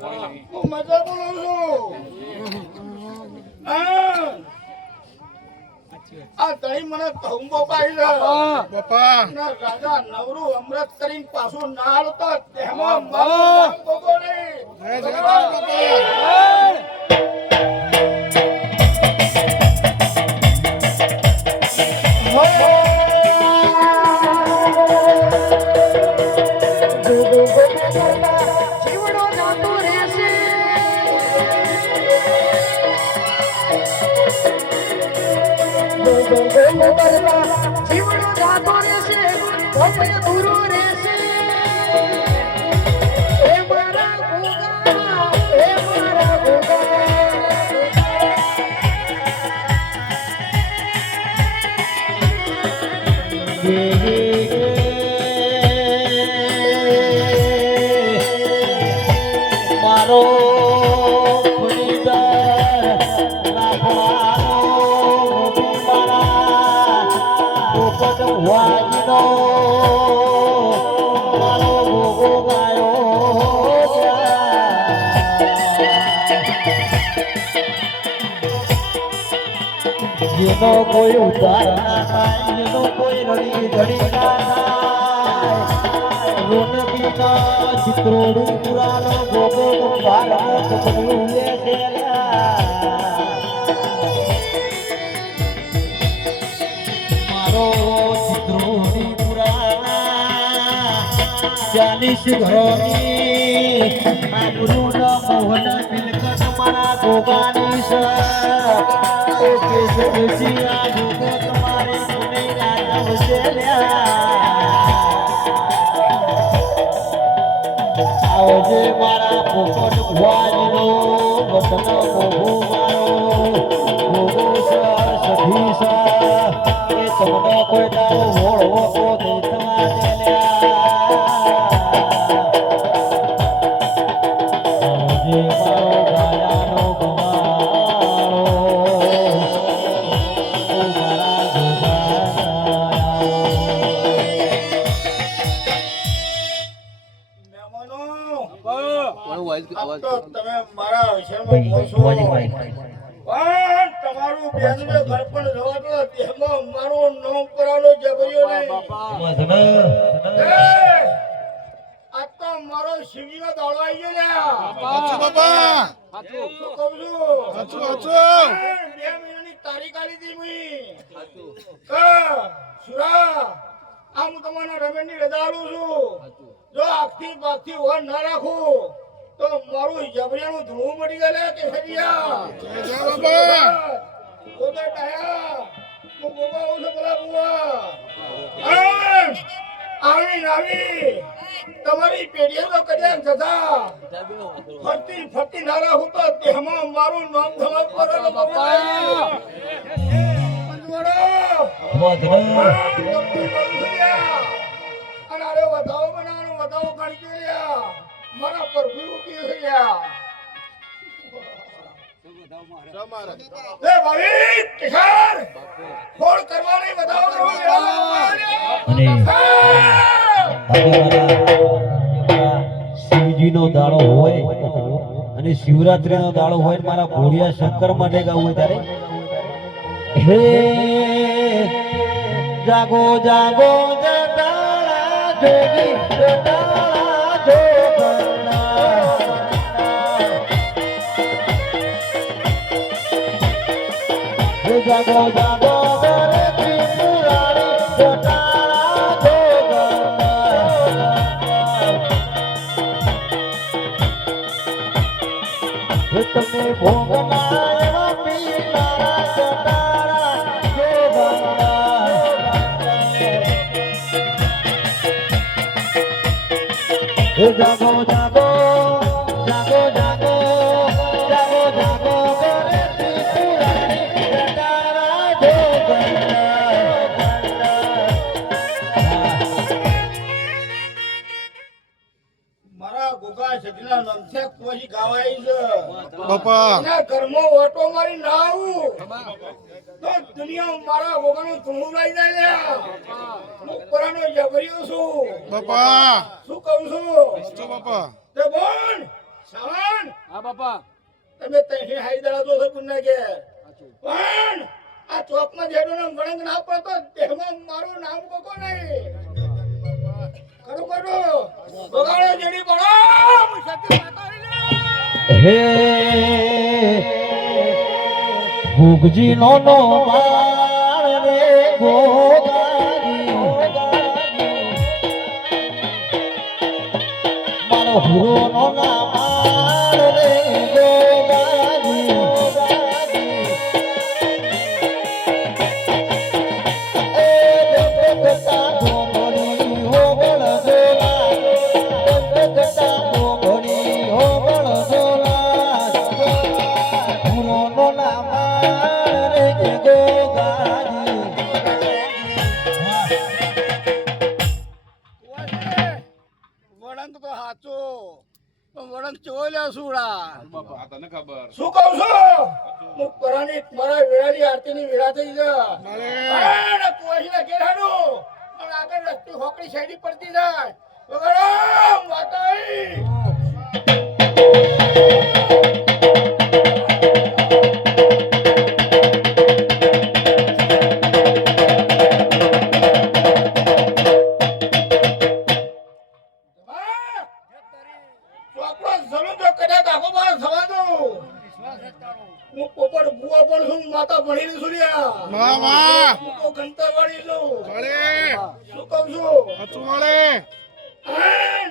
મજા બોલું છું. આ તઈ મને ધંબો પાડી દે બાપા ના રાજા નવરું અમૃત કરીને પાછું ના હાલતો તેમાં મારો ગોગો નહીં. જય બાપા. જીવડો જાતો રહેશે કોઈ દૂરો રહેશે એ મારા ગોગા એ મારા ગોગા મારો વાજનો મારો ભોગો ગાયો જેનો કોઈ ઉધાર ના થાય જેનો કોઈ રડી ધડી ના થાય રોનકીના ચિત્રોડું પુરાનો ભોગો ભારત બદલું લે છે ચાલીસ ઘરોની આબરૂ ન મોહન મિલકત મારા ગોગાની છે આ ભોગો તમારે સુને રાજા આવજે મારા પોપટ ભુવાજીનો વતન મોહો મારો ભોગો સધી એ તમને કોઈ દારો હોળવો તો તમારે તમે મારા વિષયમાં તમારું બેન ઘર પણ જોવા તેમાં મારું નામ કરાવનો જબરિયો નહીં. આ તો મારો શિવજી નો દાડો આવી ગયો બાપા. શું કહું છું 2 મહિનાની તારીખ આલી હતી સુરા આ હું તમારા રમેશની રજા આલું છું. જો આખી પાખી ઓર ના રાખું તો મારું જબરિયાનું ધૂળ મળી ગયેલા કે ફરિયા. જય બાબા. બોલે ટાયા હું બોબા આવું છું બોલા બુવા આવી તમારી પેઢીઓ તો કદ્યા જતા ફરતી ના રાખું તો તેમાં મારું નામ ધમાલ કરેલો બાપા. અને અરે વધાવો બનાવવાનું વધાવો કાઢી ગયા મારા પર ઉઠી ગયા. લે ભાઈ કિશોર ફોન કરવાની વધાવો શિવજી નો દાડો હોય અને શિવરાત્રી નો દાડો હોય મારા ભોળિયા શંકર માટે ગાવું હોય ત્યારે હે જાગો જાગો જટાળા જોગી જટાળા જોગણા હે જાગો જાગો દરે ત્રિપુરારી જટાળા જોગણા હે તમે ભોગના એવા પીનારા જટાળા જોગણા જાગો જાગો જાગો જાગો જાગો જાગો કરે ત્રિપુરારી જટાળા જોગણા. મારા ગોગા સગના નમસે કોઈ ગાવાઈ છે બાપા. એના ઘરમાં ઓટો મારી ના આવું તો દુનિયા મારા ગોગાનું ધૂણું લઈ જાય. હું પરાનો જબરિયો છું બાપા. શું કહું છું બાપા. તે બોલ સાલા હા બાપા તમે તહી હાઈ દડા તો પુણ્ય કે પણ આ ચોકમાં જેડોનો વળંગ ના પડતો તેમાં મારું નામ કોકો નહીં કરું બગાડો જેડી પડો હું સતી માતા હે ભૂગજી નો બાળ રે ગોગાજી મારો હુરો નો બાળ રે ગોગાજી એ દેવતા ઢોમણી હો બળદોલા દેવતા ઢોમણી હો બળદોલા હુરો નો બાળ રે ગોગાજી વળંગ તો હાચો વળંગ ચોલ્યા સુડા બાપા તને ખબર શું કહું છું હું પરાની મારા વેળાની આરતીની વેળા થઈ ગયા પણ કુવાસીના ઘેરાનું પણ આગળ રસ્તી હોકડી સાઈડી પડતી જાય વગાડો માતાઈ ચોકડો જલું જો કદાચ આખો બાર થવા દઉં હું પોપટ બુઆ પણ છું માતા ભણી છું લ્યા હું તો ગંતર વાળી છું શું કહું છું આન!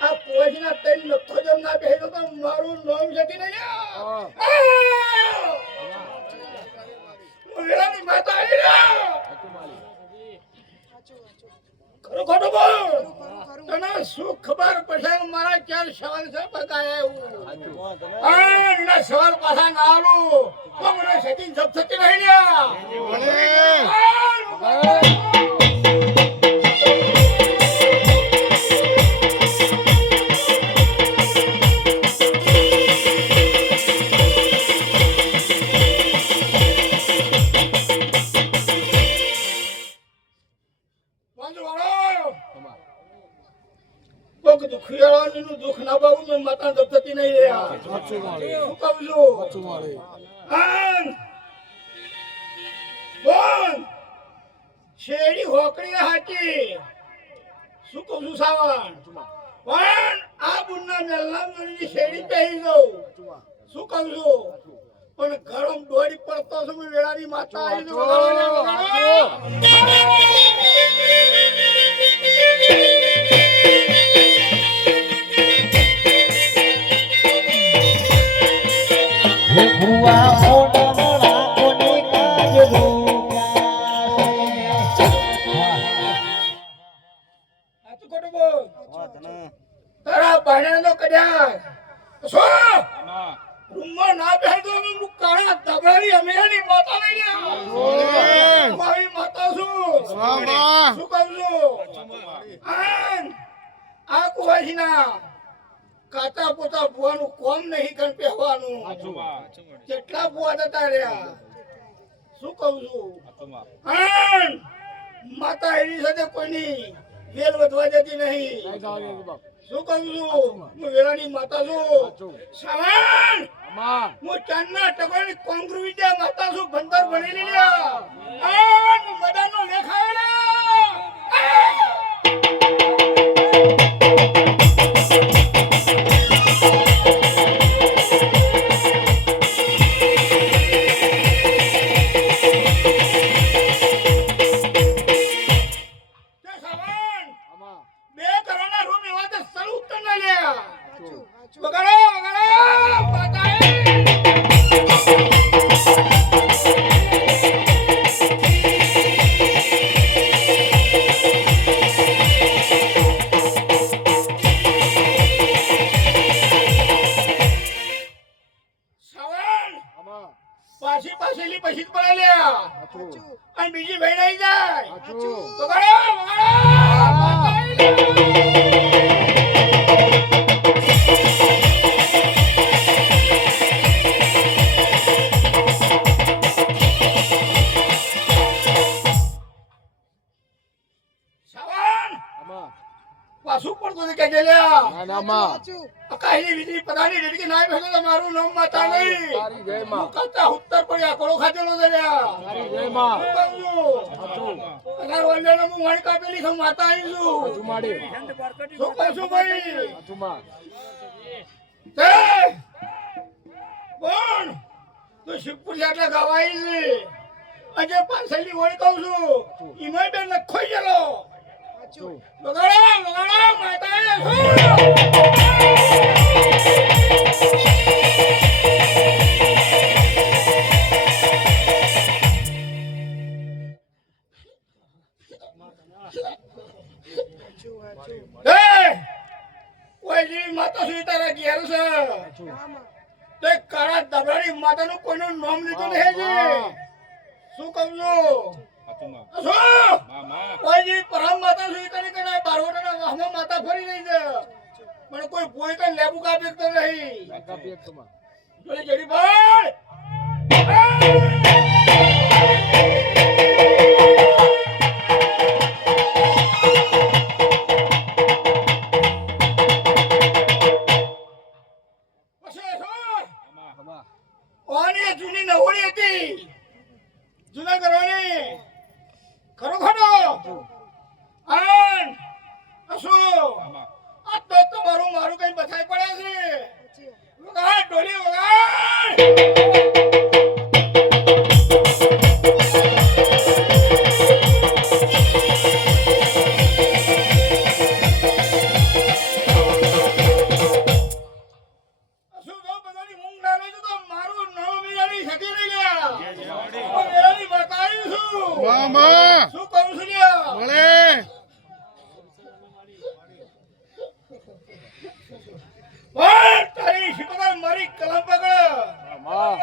આ પોઈના ત્રણ લખો જમ ના બેહી તો મારું નામ જતી નહીં હું વેળાની માતા આવી રહ્યા ખરો ખોટું બોલ તને શું ખબર પડશે કે મારા ચાર સવાલ છે બકાયા એવું એના સવાલ પાછા ના આલું તો મને સેટિંગ જપ થતી નહીં લ્યા દુખિયાળાનું દુઃખ ના પાવું મેં માતા દબતી નહીં રહ્યા શું કહું છું આન! બોલ શેરડી હોકડી હાચી શું કહું છું સાવણ પણ આ બુનના મેલના જોડીની શેરડી પહેરી દઉં શું કહું છું પણ ગરમ દોડી પડતો છું મેં વેળાની માતા આવી દઉં હે ભુવા મોડા કોની કાજ સાચું ખોટું બોલ તારા ભાઈને તો કદ્યા શું રૂમમાં ના બેસી તો હું કાળા ધબરાની અમેરાની માતા લઈ ગયા મારી માતા છું શું કહું છું આન! આ કુવાસીના કાચા પોતા ભુવાનું કોમ નહીં કણ પહેવાનું કેટલા ભુવા જતા રહ્યા શું કહું છું આન! માતા એની સાથે કોઈની વેલ વધવા જતી નહીં શું કહું છું હું વેળાની માતા છું સાવણ હું ચાંદના ટકોરની કોંગ્રુ વિદ્યા માતા છું ભણતર ભણી લ્યા આન! બધાનો બે કરોડના રૂમ એવા તો સર ઉત્તર ના લ્યા વગાડો વગાડો માતાએ પાછી પાછેલી પછી જ પડે લ્યા અને બીજી ભાઈ નહીં જાય વગાડો પાછું પડતું કે લ્યા સાચું. અકાઈ વીજળી પધારી રેડકી નાય ભેગો તો મારું નામ માતા નહીં તારી જય માં કાતા ઉત્તર પડ્યા કોળો ખાતેલો દર્યા તારી જય માં સાચું અગર વંડેલો હું વાણી કાપેલી છું માતા આવી છું સાચું માડી શું કહું છું ભાઈ સાચું માં તે બોલ તું શિવપુર જેટલા ગવાઈ છે આજે પાછળની વળી કહું છું ઈમાઈ બેન લખોઈ ગયેલો સાચું. વગાડો માતા આવી માતા સુધી તારા ઘેર છે મામા. તે કાળા દબરાની માતાનું કોઈનું નામ લીધું નહીં છે શું કહું છું કોઈ પરમ માતા સુધી કરી કે બારવટાના વાહમાં માતા ફરી રહી છે પણ કોઈ ભોય કઈ લેબુ કાપી તો નહીં કાપી એક માં જોઈ જડી ભાઈ ઓની જૂની નવડી હતી જૂના ઘરોની ખરો ખરો આન અસુ આ તો તમારું મારું કઈ બથાઈ પડ્યા છે સાચી. વગાડ ડોલી વગાડ અસુ જો બધાની ઊંઘ ના લઈ તો મારું નામ મિયાની સતી નહીં લ્યા હું મેરાની બતાવી છું મામા શું કહું છું લ્યા મળે પણ તારી શિકોતર મારી કલમ પકડ માં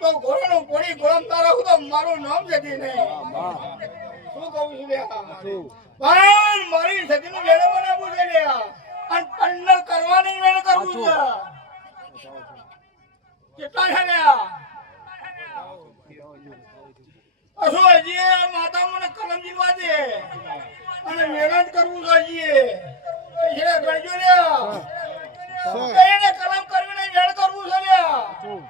તો ઘોડાનું પોણી ગોળમ તારા હું તો મારું નામ જતી નહીં માં શું કહું છું લ્યા શું પણ મારી સતીનું વેણ બનાવવું છે લ્યા અને પંદર કરવાની વેણ કરવું છે કેટલા છે લ્યા અસો હજી આ માતા મને કલમ જીલવા દે અને વેણ જ કરવું છે હજી એટલે ગણજો લ્યા એને કલમ કરીને વેણ કરવું છે લ્યા શું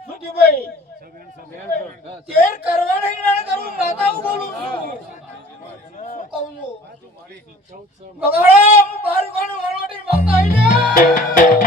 શું થયું ભાઈ બેન તો તેર કરવા નહીં વેણ કરવું માતા હું બોલું છું શું કહું છું બગાડો હું બહાર કોને વાળવાટી માતા આવી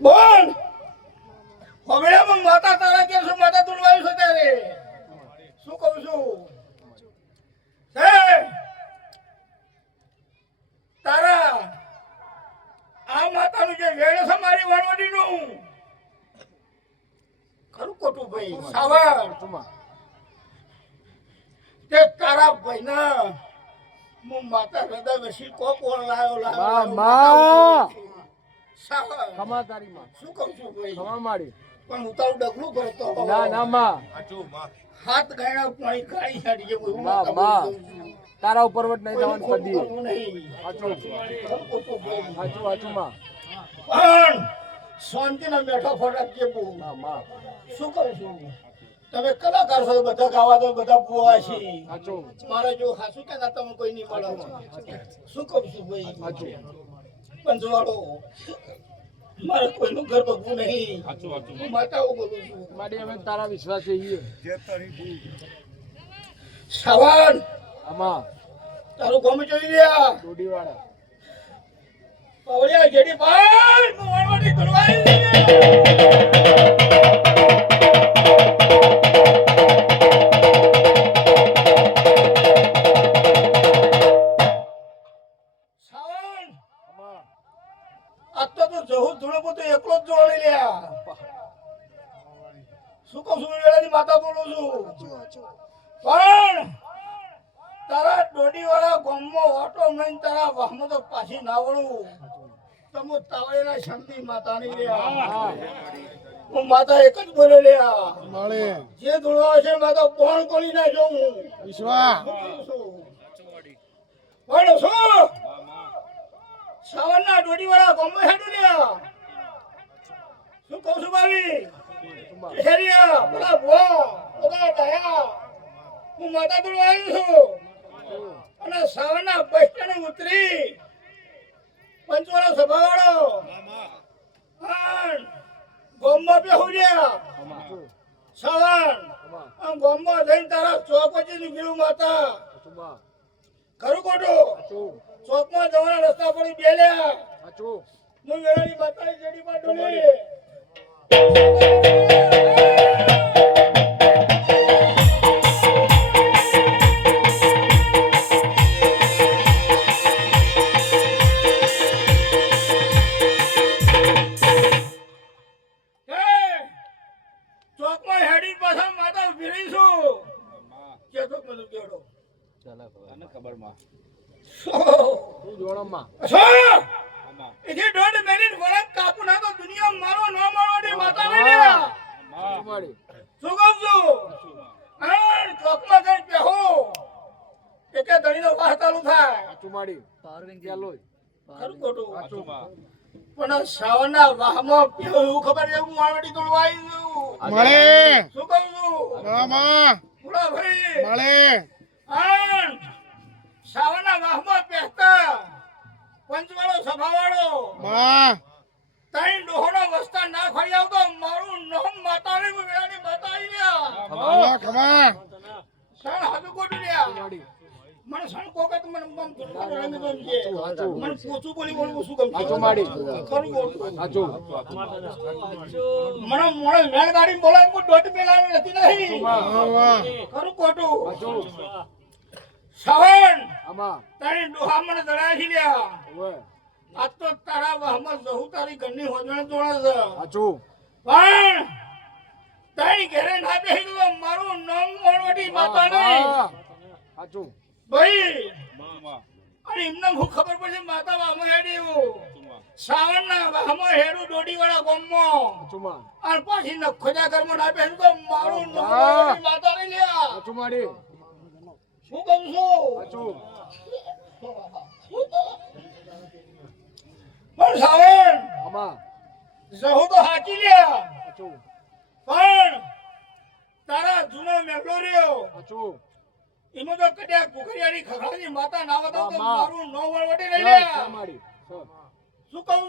બોલ હવે હું માતા તારા કે છું માતા તુલવાઈ છે તારે શું કહું છું હે તારા આ માતાનું જે વેણ છે મારી વણવટીનું ખરું ખોટું ભાઈ સાવર સાચું માં તે તારા ભાઈના હું માતા હૃદય વસી કોક ઓળ લાયો માં. સાવર ખમા તારી માં શું કહું છું ભાઈ ખમા માડી પણ હું તારું ડગલું ભરતો ના ના માં હાથ ગાયના પાણી કાઢી છાડી જે હું માં, માં. તારા ઉપર વટ નહીં કોઈનું જવાનું ખોટું કદી કરવું નહીં. સાચું ખોટું બોલવું. સાચું સાચું માં પણ શાંતિના બેઠો ફટાક જે બહુ ના માં શું કહું છું તમે કલાકાર છો બધા ગાવા દો બધા બુઆ છે સાચું મારે જો હાસુ કે ના તમે કોઈ નહીં મળો શું કહું છું ભાઈ સાચું પણ જોવાડો મારે કોઈનું ઘર બગવું નહીં હું માતાઓ બોલું છું માડી અમે તારા વિશ્વાસ છે સવાલ આમાં તારું ગમ જોઈ લ્યા ડોડી વાળા પવળિયા જેડી ભાઈ હું વણવટી કરવાઈ સાવન આમાં આજ તો તું જહુ ધૂળો પોતે એકલો જ જોડી લ્યા શું કહું છું વેળાની માતા બોલું છું સાચું. પણ તારા ડોડી વાળા ગામમાં ઓટો મહીન તારા વાહમાં તો પાછી ના વળું તો હું તાવડેલા શાંતિ માતાની રે હા હું માતા એક જ બોલ્યો લ્યા મળે જે ધૂળવા છે માતા કોણ કોલી નાખ્યો હું વિશ્વા પણ શું સાવનના ડોડીવાળા ગમે હેડું લ્યા શું કહું છું ભાવી હેરિયા બોલા ભુવા બોલા દયા હું માતા ધૂળવા આવ્યો છું અને સાવનના બસ સ્ટેન્ડ ઉતરી પંચવાળો સભાવાળો ગોમમાં બે હોડ્યા સવાન આમ ગોમમાં જઈને તારા ચોક વચ્ચે નીકળ્યું માતા ખરું ખોટું ચોકમાં જવાના રસ્તા પર બેલ્યા હું વેળાની માતાની જડી પર ડોલી ચોકમાં હેડી પાછા માતા ઉભી રહી છું કેતો મને કેડો એથી દોઢ મિનિટ વળક કાપુ ના તો દુનિયા મારો ન મારવાની માતા નહીં લ્યા શું કહું છું ચોકમાં જઈને બેહો એકે ધણીનો વાહ ચાલુ થાય ખરું ખોટું પણ શ્રાવણના વાહમાં પેલું એવું ખબર છે હું મારવાડી તોડવા આવી છું મળે શું કહું છું રામા બોલા ભાઈ મળે શ્રાવણના વાહમાં પહેરતા પંચવાળો સભાવાળો માં ત્રણ ડોહોનો વસ્તા ના ખોઈ આવતો મારું નામ માતાની વેળાની માતા આવી લ્યા ખમા ખમા સણ હાજુ કોટ લ્યા મને સણ કોકે તો મને મમ રંગ ગમજે મને પોચું બોલી બોલવું શું ગમશે ખરું બોલું મને મોડે રેલગાડી બોલાય હું દોઢ મેલાવી નથી નહીં વાહ ખરું ખોટું શ્રાવણ તારી ડોહા મને દળાય છે લ્યા આજ તો તારા વાહમાં જહુ તારી ઘરની હોજણ તોડે છે પણ તારી ઘરે ના બેસી તો મારું નામ મોરવાડી માતા નહીં ભાઈ અને એમને હું ખબર પડશે માતા વાહમાં હેડી શ્રાવણના વાહમાં હેડું ડોડીવાળા ગામમાં અને પાછી નખોજા ઘરમાં ના બેસી તો મારું નામ મોરવાડી માતા નહીં લ્યા શું કહું છું પણ શ્રાવણ જહુ તો હાચી લ્યા પણ તારા જૂનો મેઘલો રહ્યો એમાં તો કદાચ કુકરિયાની ખખડાની માતા ના વતો તો મારું નો વળવટી લઈ લે શું કહું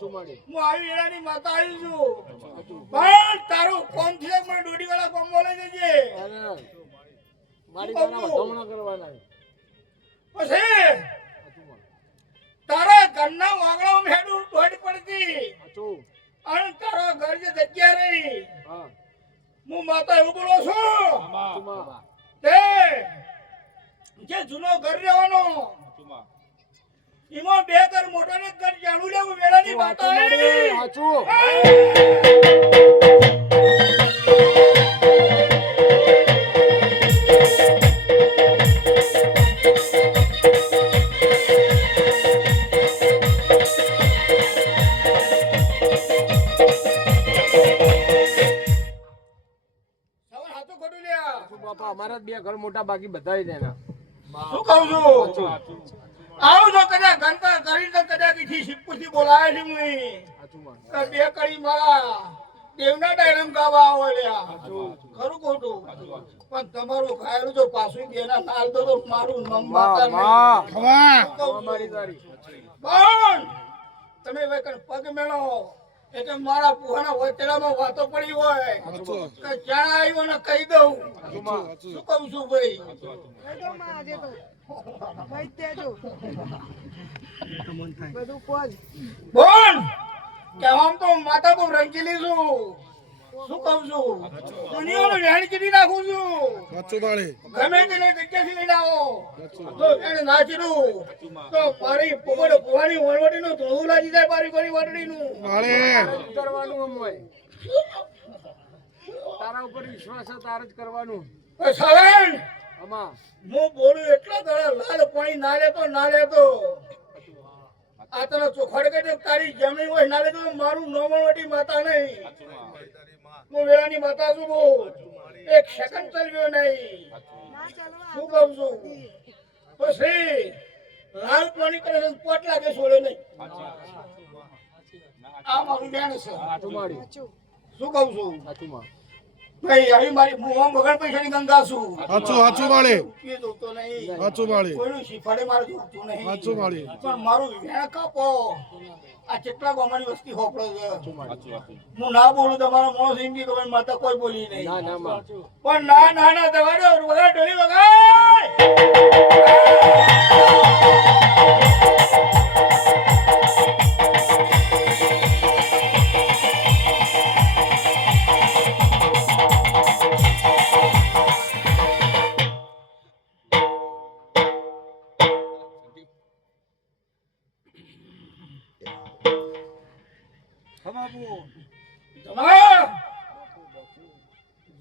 છું હું આવી વેળાની માતા આવી છું પણ તારું કોમ છે મને ડોડીવાળા કોમમાં લઈ જજે પછી તારા ઘરના વાગડામાં હેડું દોડી પડતી અને તારા ઘર જે જગ્યા રહી હું માતા એવું બોલો છું તે જે જૂનો ઘર રહેવાનો એમાં બે ઘર મોટા ને ઘર જાણું લેવું વેળાની માતા અમારા બે ઘર મોટા બાકી બધા શું કહું છું આવું જો કદાચ ગણતર કરી તો કદાચ થી શિવપુરથી બોલાય છે હું બે કડી મારા દેવના ડાયરમ ગાવા આવો લ્યા ખરું ખોટું પણ તમારું ખાયલું જો પાછું બેના નાલ દો તો મારું નામ માતા પણ તમે વેકન પગ મેળો એટલે મારા પુહાના વચડામાં વાતો પડી હોય કે જ્યાં આવ્યો ને કહી દઉં શું કહું છું ભાઈ બોલ કે આમ તો માતા બહુ રંગીલી છું શું કહું છું દુનિયાનું વેણ કીધી નાખું છું ગમે તેને જગ્યાથી લઈને આવો તો એને નાચીનું તો મારી પુવાની વણવટીનું ધોવું લાગી જાય મારી કોની વટડીનું કરવાનું તારા ઉપર વિશ્વાસ છે તારે જ કરવાનું સાવણ હું બોલું એટલા તારા લાલ પાણી ના લેતો આ તને ચોખડ કે તારી જમીન હોય ના લેતો મારું નોમણવટી માતા નહીં હું વેળાની માતા છું હું. એક સેકન્ડ ચાલ્યો નહીં. ના ચાલવા શું કહું છું પછી લાલ પાણી કરે છે પોટ લાગે છોડે નહીં. આ મારું બેન છે. હાથું મારી શું કહું છું હાથું માં ભાઈ આવી મારી મોહમ વગર પૈસાની ગંગા છું. સાચું સાચું વાળી એ જોતો નહીં. સાચું વાળી કોઈનું શીફાડે મારે જોતું નહીં. સાચું વાળી પણ મારું વેણ કાપો. આ કેટલા ગામની વસ્તી હોપડે છે. હું ના બોલું તમારા મોં સિંગી ખબર માતા કોઈ બોલી નહીં. ના ના માં પણ ના ના ના દવાડો વગર ઢોલી વગર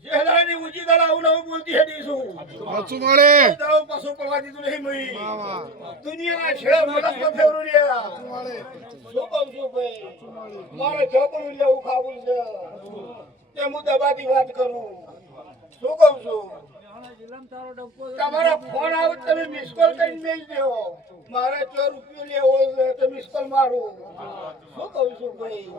જેલાની ઊંચી દડા આવું નવું બોલતી હેડી છું. સાચું વાળી દડાઓ પાછું પડવા દીધું નહીં મઈ. વાહ વાહ દુનિયાના છેડા મોટા તો ફેરવું રહ્યા. શું કહું છું ભાઈ મારે ચોપડું લેવું ખાવું છે તે હું દબાતી વાત કરું. શું કહું છું તમારા ફોન આવે તમે મિસ કોલ કરીને મેલ દેવો. મારે ₹4 લેવો છે તો મિસ કોલ મારું. શું કહું છું ભાઈ